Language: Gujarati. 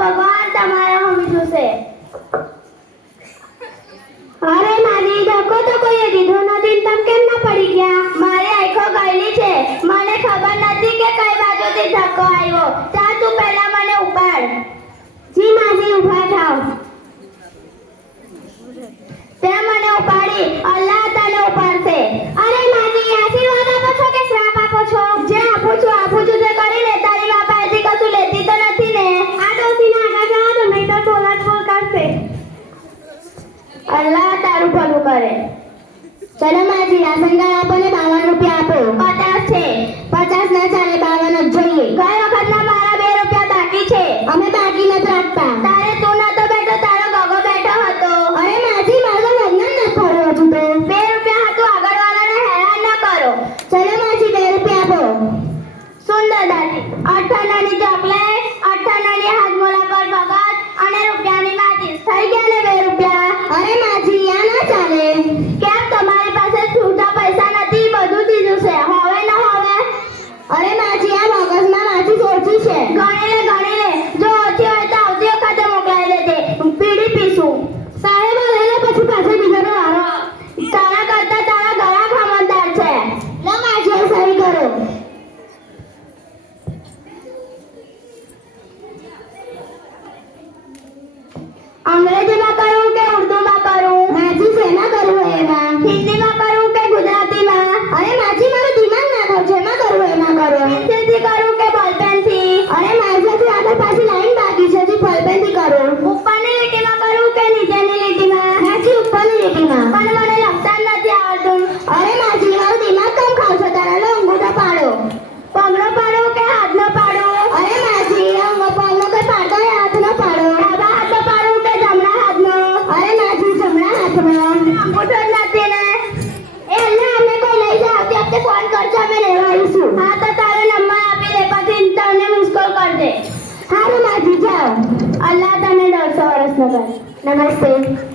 ભગવાન તમારા હમી જોશે. અરે મારી ધક્કો તો કોઈએ દીધો નથી, તમ કેમ ના પડી ગયા? મારી આંખો ગયેલી છે, મને ખબર નથી કે કઈ બાજુથી ધક્કો આવ્યો. જા તું પહેલા મને ઉપાડ. જી માજી ઊભા થાવ. તે મને ઉપાડી, અલ્લાહ તને ઉપાડશે. અરે માજી આશીર્વાદ આપો છો કે શ્રાપ આપો છો? જે આપું છું તે કરી લે. તારી મા પાસેથી કશું લેતી તો નથી ને? આ ડોસીને આગળ જવા દો, નહીં તો ટોલા જ બોલ કાઢશે. અલ્લાહ તારું ભલું કરે. ચલો માજી રાશન કાર્ડ આપો ને 52 રૂપિયા આપો. 50 છે. 50 ના ચાલે, 52 જ જોઈએ. ગયા વખતના મારા 2 રૂપિયા બાકી છે. અમે બાકી નથી રાખતા. તારે તું નતો બેઠો, તારો ગગો બેઠો હતો. અરે માજી મારો લગ્ન ન થયો હજુ તો. 2 રૂપિયા હતું, આગળવાળાને હેરાન ન કરો. ચલો માજી 2 રૂપિયા આપો. સુંદર દાદી, 58 ચોકલેટ, 58 હાથમોલા પર ભગત અને રૂપિયાની માચીસ. થઈ ગયા ને 2 રૂપિયા? અરે માજી આ ના ચાલે. કેમ તમારી પાસે છૂટા પૈસા નથી? બધું દીધું છે, હવે ન હવે? અરે માજી આ મગજમાં માચીસ ઓછી છે. ગણી લે. જો ઓછી હોય તો આવતી વખતે મોકલાવી દેજે. પીડી પીશું. સાહેબ લઈ લો, પછી પાછળ બીજાનો વારો. તારા કરતા તારા ઘણા ખમતદાર છે. લો માજી સહી કરો. અંગ્રેજીમાં કરું કે ઉર્દુમાં કરું? માજી શેમાં કરવું એમાં? હિન્દીમાં કરું કે ગુજરાતીમાં? અરે માજી મારું દિમાગ ના ખાવ, જેમાં કરવું એમાં કરો. પેન્સિલથી કરું કે બોલપેનથી? અરે મારી આગળ પાછી લાઈન બાકી છે, હજી બોલપેનથી કરો. ઉપરની લીટીમાં કરું કે નીચેની લીટીમાં? માજી ઉપરની લીટીમાં. પણ મને લખતા જ નથી આવડતું. અરે માજી મારું દિમાગ કેમ ખાવ છો? તારા લો અંગૂઠો પાડો. પગનો પાડું કે હાથનો પાડું? અરે માજી પગનો કોઈ પાડતો હોય, હાથનો પાડો. ડાબા હાથનો પાડું કે જમણા હાથનો? અરે માજી જમણા હાથનો. અંગૂઠો જ નથી ને? એ અલ્લાહ અમને કોઈ લઈ જાય, આવતી વખતે ફોન કરજો, અમે લેવા આવીશું. હા તો તારો નંબર આપી દે, પછી તને મિસ કોલ કરી દે. સારું માજી જાઓ. અલ્લાહ તને 150 વર્ષનો કરે. નમસ્તે.